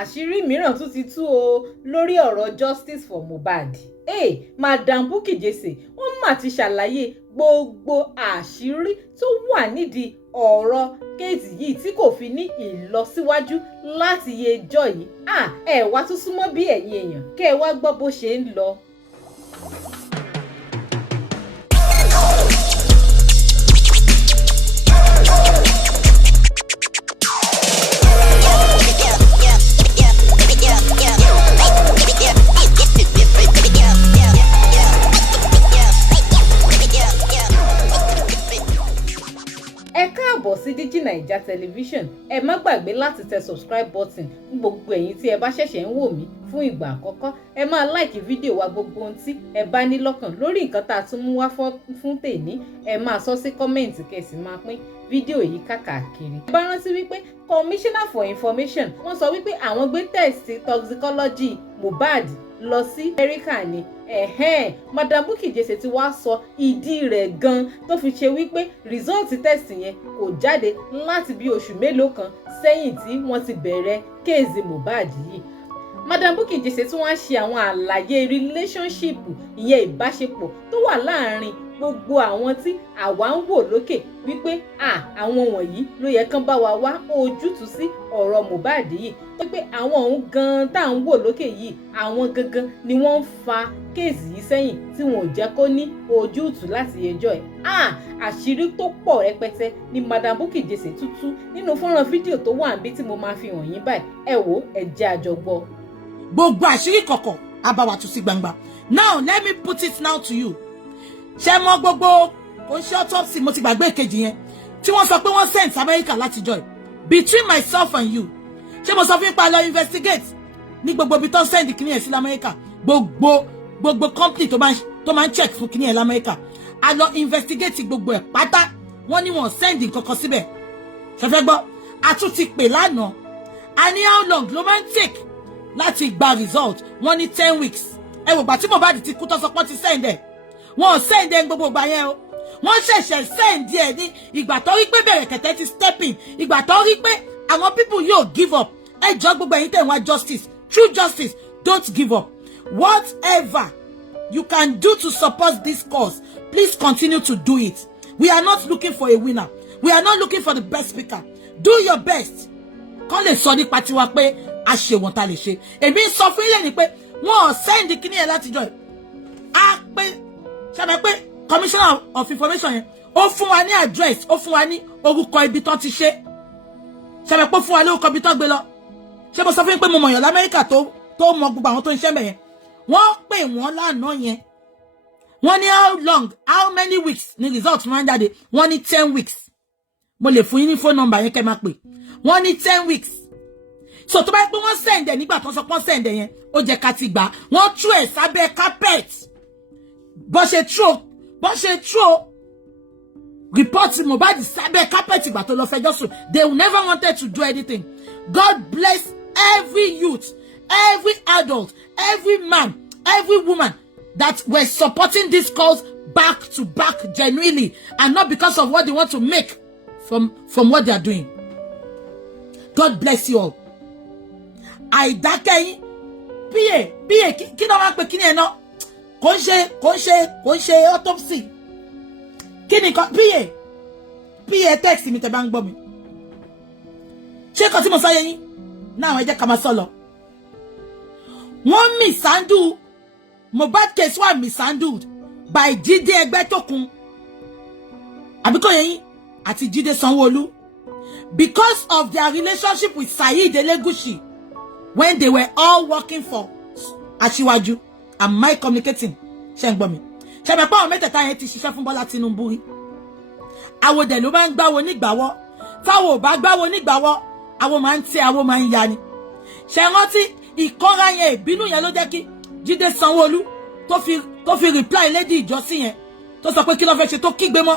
àṣírí mìíràn tún ti tú o lórí ọ̀rọ̀ justice for Mohbad. Madam Bukky Jesse wọ́n mà ti ṣàlàyé gbogbo àṣírí tó wà nídìí ọ̀rọ̀ kéèsì yìí tí kò fi ní ìlọsíwájú láti iye ẹjọ́ yìí. Ẹ wá tún súnmọ́ bí ẹ̀yin èèyàn kẹ́ ẹ wá gbọ́ bó ṣe ń lọ. Káàbọ̀ sí DIGINAIJA television. Ẹ má gbàgbé láti tẹ subscribe button fún gbogbo ẹ̀yin tí ẹ bá ṣẹ̀ṣẹ̀ ń wò mí fún ìgbà àkọ́kọ́. Ẹ máa like fídíò wa, gbogbo ohun tí ẹ bá ní lọ́kàn lórí nǹkan tá a tún mú wá fún tèmi. Ẹ máa sọ sí kọ́mẹ̀ǹtì kẹ̀sì máa pín fídíò yìí káàkiri. Ẹ bá rántí wípé Commissioner for Information wọ́n sọ wípé àwọn gbé test toxicology Mohbad lọ sí Amẹ́ríkà ni. Madam Bukky Jesse ti wá sọ ìdí rẹ̀ gan tó fi ṣe wípé result test yẹn kò jáde láti bí oṣù mélòó kan sẹ́yìn tí wọ́n ti bẹ̀rẹ̀ kéèsì Mohbad yìí. Madam Bukky Jesse tí wọ́n ṣe àwọn àlàyé relationship, ìyẹn ìbáṣepọ̀ tó wà láàárín gbogbo àwọn tí àwa ń wò lókè wípé àwọn wọ̀nyí ló yẹ kán bá wa wá ojútùú sí ọ̀rọ̀ Mohbad yìí, wípé àwọn òun gan tá à ń wò lókè yìí àwọn gangan ni wọ́n ń fa kéèsì yìí sẹ́yìn tí wọn ò jẹ́ kó ní ojútùú láti ẹjọ́ ẹ̀. Àṣírí tó pọ̀ rẹpẹtẹ ni Madam Bukky Jesse tútú nínú fọ́nrán fídíò tó wà níbí tí mo máa fi hàn yín báyìí. Ẹ wò ẹ jẹ́ a jọ gbọ́. Gbogbo àṣírí kọ̀kọ̀ abawa tú sí gbangba. Now let me put it now to you. Ṣé mọ̀ gbogbo kò ṣe autopsy mo ti gbàgbé ìkejì yẹn tí wọ́n sọ pé wọ́n send America láti joy between myself and you. Ṣé mo sọ fún ipa lọ investigate ní gbogbo ibi tó send kíní ẹ̀ sí America, gbogbo company tó máa ń check fún kíní ẹ̀ l'America, a lọ investigate gbogbo ẹ̀ pátá, wọ́n ní wọ́n send nǹkan kan síbẹ̀. Ṣé fẹ́ gbọ́, a tún ti pè lánàá, a ní how long ló máa ń take láti gba result, wọ́n ní 10 weeks. Ẹ wò gbà tí Mohbad ti kú tó sọ pé ti send ẹ̀, wọ́n send ẹ̀ gbogbo ìgbà yẹn o, wọ́n ṣẹ̀ṣẹ̀ send ẹ̀ ní ìgbà tó rí pé brekete ti stepping, ìgbà tó rí pé àwọn people yóò give up. Ẹ jọ̀ọ́ gbogbo ẹ̀yin tẹ́ wá justice, true justice, don't give up. Whatever you can do to support this cause, please continue to do it. We are not looking for a winner. We are not looking for the best speaker. Do your best. Kán lè sọ nípa tiwa pé a ṣe wọ́n ta lè ṣe. Èmi ń sọ fún ilé ni pé wọ́n send kíní ẹ̀ láti jọ. A pé ṣàbẹ̀ pé Commissioner of Information yẹn ó fún wa ní address, ó fún wa ní orúkọ ibi tó ti ṣe. Ṣàbẹ̀ pé fún wa ní orúkọ ibi tó gbé lọ. Ṣé mo sọ fún yín pé mo mọ̀ yàn l'Amẹ́ríkà tó mọ gbogbo àwọn tó ń ṣe mẹ́ yẹn. Wọ́n pè wọ́n lánàá yẹn. Wọ́n ní how long, how many weeks ni result máa ń jáde. Wọ́n ní 10 weeks. Mo lè fún yín ní phone number yẹn kẹ́ máa pè. Wọ́n ní 10 weeks. So tó bá yẹ pé wọ́n send ẹ̀ nígbà tó sọ pé wọ́n send ẹ̀ yẹn, ó jẹ́ ká ti gbà. Wọ́n tú ẹ̀ sábẹ́ carpet. Bó ṣe throw report Mohbad sábẹ́ carpet ìgbà tó lọ fẹjọ́ sùn. They never wanted to do anything. God bless every youth, every adult, every man, every woman that were supporting this cause back to back genuinely and not because of what they want to make from what they are doing. God bless you all. Àìdákẹ́ yín PA kí ló máa ń pè kíní ẹ̀ náà kò ń ṣe autopsy kí ni kan PA text mi tẹ́ bá ń gbọ́ mi ṣé kan tí mo sọ yé yín náà ẹ jẹ́ ká máa sọ lọ. Wọ́n mishandle Mohbad case wà mishandled by Jídé Ẹgbẹ́tókun àbíkọ́ yé yín àti Jídé Sanwó-Olú because of their relationship with Saheed Elegushi when they were all working for Aṣíwájú. Am I communicating? Ṣé ń gbọ́ mi? Ṣé mọ̀ pé àwọn mẹ́tẹ̀ẹ̀ta yẹn ti ṣiṣẹ́ fún Bọ́lá Tinubu rí? Àwo dẹ̀ ló máa ń gbáwo nígbàwọ́. Táwo ò bá gbáwo nígbàwọ́, àwo máa ń tẹ́ àwo máa ń ya ni. Ṣé rántí ìkọ́ra yẹn ìbínú yẹn ló jẹ́ kí Jídé Sanwó-Olú tó fi reply lady ìjọsìn yẹn tó sọ pé kí ló fẹ́ ṣe tó kígbe mọ́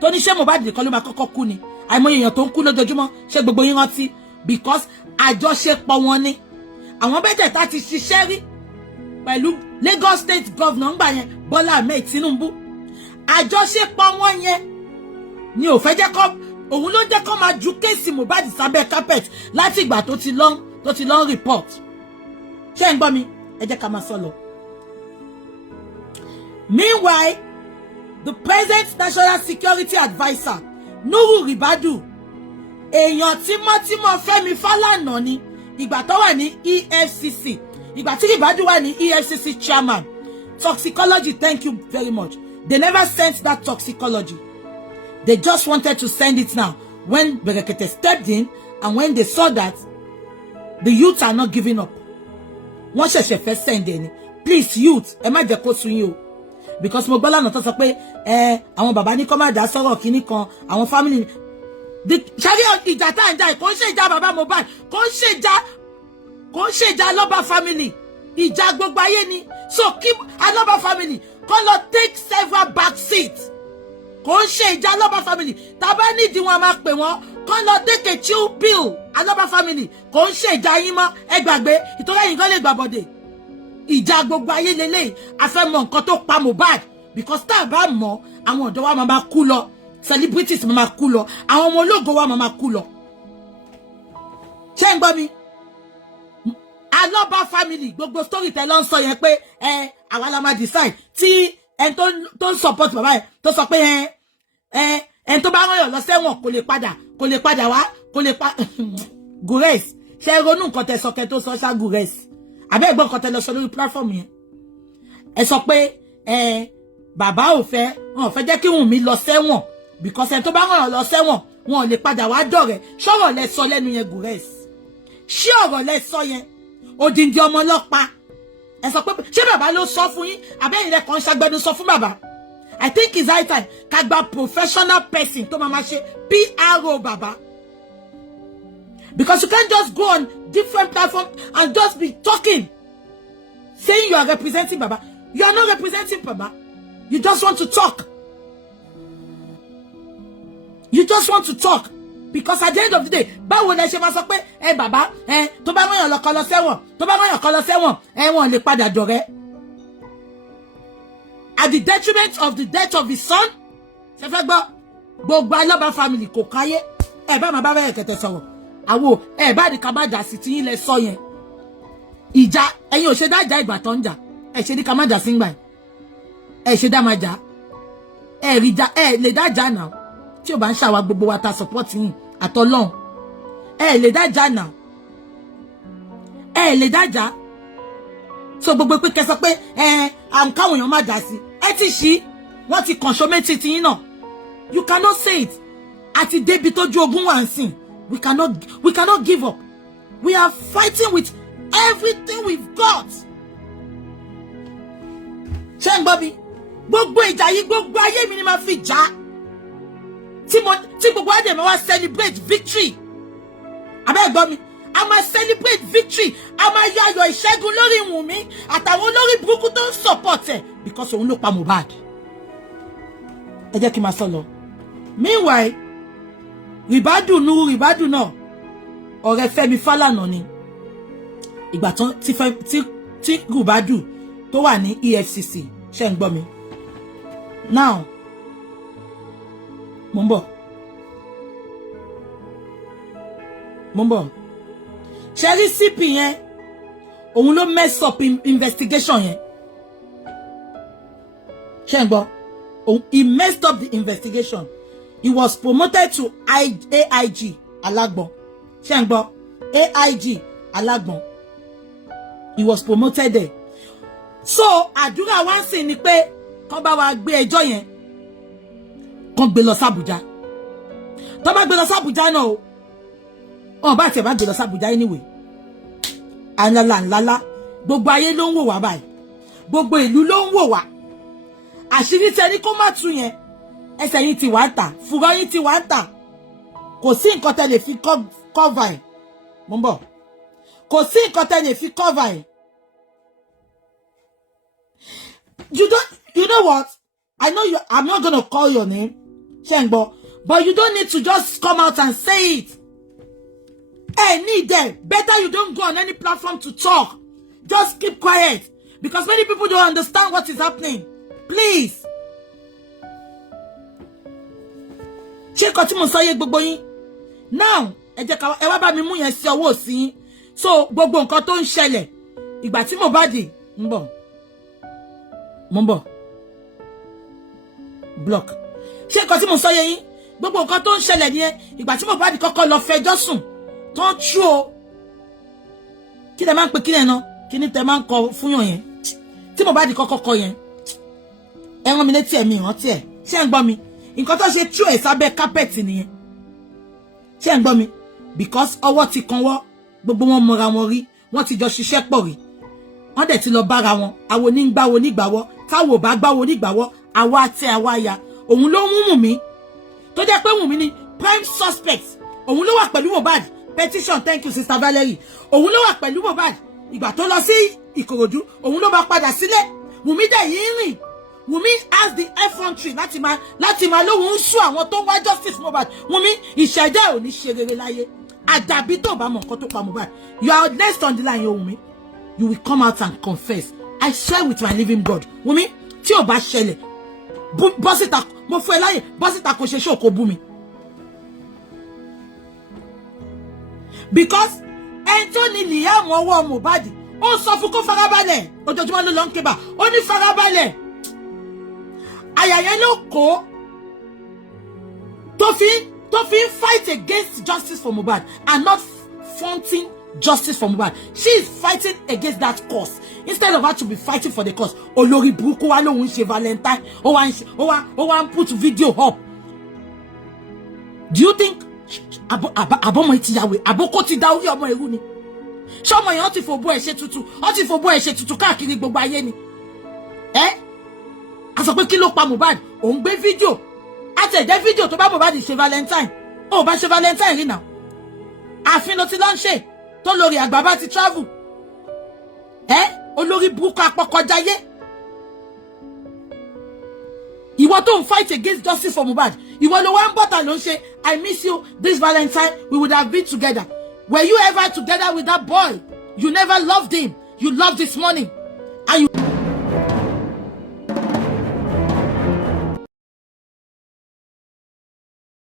tó ní ṣé Mohbad nìkan ló máa kọ́kọ́ kú ni. Àìmọye èèyàn tó ń kú lójoojúmọ́ ṣé gbogbo yín rántí because àjọṣepọ̀ wọn ni. Àwọn mẹ́tẹ̀ẹ̀ta ti ṣiṣẹ́ rí pẹ̀lú Lagos State Governor ńgbà yẹn Bọ́lá Ahmed Tinubu. Àjọṣepọ̀ wọn yẹn ni ò fẹ́ jẹ́ kó òun ló jẹ́ kó máa ju kéèsì Mohbad sábẹ́ carpet láti ìgbà tó ti lọ tó ti lọ report ṣé ń gbọ́ mi ẹ jẹ́ ká máa sọ lọ. Meanwhile, the present National Security Adviser Nuhu Ribadu èèyàn tímọ́tímọ́ Fẹ́mi Fálànà ni ìgbà tó wà ní EFCC ìgbà tí Ribadu wà ní EFCC chairman. Toxicology, thank you very much. They never sent that toxicology. They just wanted to send it now. When Brekete stepped in and when they saw that the youths are not giving up. Wọ́n ṣẹ̀ṣẹ̀ fẹ́ send any. Please, youth, ẹ má jẹ́ kó sú yín o. Because mo gbọ́ lánàá tó sọ pé àwọn bàbá ní kó má dá sọ̀rọ̀ kíní kan, àwọn family. Ṣáàrí ìjà tá ń jà kò ń ṣe ìjà bàbá Mohbad, kò ń ṣe ìjà Aloba family. Ìjà gbogbo ayé ni. So keep Aloba family. Kó lọ take several back seats. Kò ń ṣe ìjà Aloba family. Tá bá ní di wọn máa pè wọ́n. Kó lọ take a chill pill. Aloba family. Kò ń ṣe ìjà yín mọ́. Ẹ gbàgbé ìtorí ẹ̀yin kan lè gbàbọ̀dè. Ìjà gbogbo ayé lélẹ́yìí. A fẹ́ mọ̀ nǹkan tó pa Mohbad. Because tá bá mọ̀ àwọn ọ̀dọ́ wa máa kú lọ. Celebrities máa kú lọ. Àwọn ọmọ ológo wa máa kú lọ. Ṣé ń gbọ́ mi? Aloba family gbogbo story tẹ́ lọ ń sọ yẹn pé àwa la máa decide tí en tó support bàbá yẹn tó sọ pé en tó bá rán yàn lọ sẹ́wọ̀n kò lè padà wá kò lè pa Gures ṣe ronú nǹkan tẹ́ sọ kẹ́ tó sọ ṣá Gures àbẹ́ ẹ̀gbọ́n nǹkan tẹ́ lọ sọ lórí platform yẹn ẹ sọ pé bàbá ò fẹ́ jẹ́ kí Wunmi lọ sẹ́wọ̀n because en tó bá rán yàn lọ sẹ́wọ̀n wọn ò lè padà wá dọ̀rẹ́ ṣọ́rọ̀ lẹ sọ lẹ́nu yẹn Gures ṣé ọ̀rọ̀ lẹ sọ yẹn odindi ọmọ ọlọ́pàá ẹ sọ pé ṣé bàbá ló sọ fún yín àbẹ́yìn rẹ̀ kàn ṣàgbẹ́nu sọ fún bàbá. I think it's high time ká gba professional person tó máa ṣe PRO bàbá. Because you can't just go on different platforms and just be talking saying you are representing bàbá. You are not representing bàbá. You just want to talk. You just want to talk. Because at the end of the day, báwo lẹ ṣe máa sọ pé bàbá tó bá rán yàn lọ lọ sẹ́wọ̀n tó bá rán yàn lọ sẹ́wọ̀n wọ́n lè padà dọ̀rẹ́. At the detriment of the death of his son, ṣe fẹ́ gbọ́ gbogbo Aloba family kò káyé bá máa bá Brekete sọ̀rọ̀ àwo bá ní ká má jà sí tí yín lẹ sọ yẹn. Ìjà ẹ̀yin ò ṣe dájà ìgbà tó ń jà ṣe ní ká má jà sí ìgbà yẹn ṣe dá máa jà rí jà lè dájà náà tí ò bá ń ṣàwà gbogbo wa ta support yín àtọlọ́run lè dájà náà lè dájà so gbogbo pé kẹsọ pé káwọn èèyàn má dá sí ti ṣí wọ́n ti kàn ṣó méjì tí yín náà you cannot say it àti débi tójú ogun wà ń sìn we cannot give up we are fighting with everything we've got. ṣé ń gbọ́ mi gbogbo ìjà yìí gbogbo ayé mi ni máa fi jà tí gbogbo adé máa wá celebrate victory abẹ́ gbọ́ mi a máa celebrate victory a máa yọ ayọ̀ ìṣẹ́gun lórí Wunmi àtàwọn olórí burúkú tó ń support ẹ̀ because òun ló pa Mohbad. Ẹ jẹ́ kí n máa sọ lọ. Meanwhile Nuhu Ribadu náà ọ̀rẹ́ Fẹ́mi Fálànà ni ìgbà tán tí Ribadu tó wà ní EFCC ṣe ń gbọ́ mi now mo ń bọ̀ ṣe rí CP yẹn òun ló mess up investigation yẹn ṣe ń gbọ́ he messed up the investigation. He was promoted to AIG Alagbon. Ṣé ń gbọ́ AIG Alagbon. He was promoted there. So àdúrà wá ń sìn ni pé kán bá wa gbé ẹjọ́ yẹn kán gbé lọ s'Abuja. Tó bá gbé lọ s'Abuja náà o wọ́n bá tiẹ̀ bá gbé lọ s'Abuja anyway. Àlàlà gbogbo ayé ló ń wò wá báyìí. Gbogbo ìlú ló ń wò wá. Àṣírí tẹni kó má tú yẹn ẹsẹ̀ yín ti wá ń tà fúra yín ti wá ń tà kò sí nǹkan tẹ́ lè fi cover ẹ̀ mo ń bọ̀ kò sí nǹkan tẹ́ lè fi cover ẹ̀. You know what? I know I'm not gonna call your name ṣé ń gbọ́ but you don't need to just come out and say it. Need them. Better you don't go on any platform to talk. Just keep quiet because many people don't understand what is happening. Please. Ṣé kò tí mo sọ yé gbogbo yín. Now, ẹ jẹ́ ká ẹ wá bá mi mú yẹn sí ọwọ́ sí yín. so gbogbo nǹkan tó ń ṣẹlẹ̀ ìgbà tí Mohbad ń bọ̀ mo ń bọ̀ block ṣé nǹkan tí mo sọ yẹ yín gbogbo nǹkan tó ń ṣẹlẹ̀ nìyẹn ìgbà tí Mohbad kọ́kọ́ lọ fẹjọ́ sùn tó ń tú o kí lẹ máa ń pe kí lẹ ná kí ni tẹ máa ń kọ fún yàn yẹn tí Mohbad kọ́kọ́ kọ yẹn ẹ rán mi létí ẹ̀mí ìrántí ẹ̀ ṣé ń gbọ́ mi nǹkan tó ṣe tú ẹ̀ sábẹ́ kápẹ́ẹ̀tì nìyẹn ṣé ń gbọ́ mi because ọwọ́ ti kan wọ́ gbogbo wọn mọra wọn rí wọ́n ti jọ ṣiṣẹ́ pọ̀ rí wọ́n dẹ̀ ti lọ bára wọn àwọn onígbàwọ̀ onígbàwọ̀ táwọn ò bá gbàwọ̀ onígbàwọ̀ àwa àti àwa ya òun ló mú Wunmi tó jẹ́ pé Wunmi ni prime suspect òun ló wà pẹ̀lú Mohbad petition thank you sister Valerie òun ló wà pẹ̀lú Mohbad ìgbà tó lọ sí Ìkòròdú òun ló bá padà sílé Wunmi dẹ̀ yìí rìn Wunmi has the effrontery láti máa lóhun ń sún àwọn tó wá justice Mohbad Wunmi ìṣẹ̀dá ò ní ṣe rere láyé àdàbí tó bá mọ̀ nǹkan tó pa Mohbad you are next on the line Wunmi you will come out and confess I swear with my living God Wunmi tí ò bá ṣẹlẹ̀ bọ́sítà mo fún ẹ láyè bọ́sítà kò ṣe ṣó kò bú mi because ẹni tó ní Liam ọwọ́ Mohbad ó sọ fún kó farabalẹ̀ ojoojúmọ́ ló lọ ń kébà ó ní farabalẹ̀ àyà yẹn ló kó tó fi fight against justice for Mohbad and not fronting justice for Mohbad she is fighting against that cause instead of her to be fighting for the cause olórí burúkú wa lóhun ṣe Valentine ó wá ń put video up do you think àbọ̀mọ̀ ìtìyàwó àbókó ti da orí ọmọ ẹ̀rú ni ṣé ọmọ yẹn ó ti fòbó ẹ̀ ṣe tutù káàkiri gbogbo ayé ni a sọ pé kí ló pa Mohbad òun gbé fídíò àtẹ̀jẹ́ fídíò tó bá Mohbad ṣe Valentine ó bá ṣe Valentine rí náà àfin ló ti lọ ń ṣe tó lórí àgbà bá ti travel olórí burúkú apọkọjáyé ìwọ tó ń fight against justice for Mohbad ìwọ ló wá ń bọ́tà ló ń ṣe I miss you this Valentine we would have been together were you ever together with that boy you never loved him you loved this money and you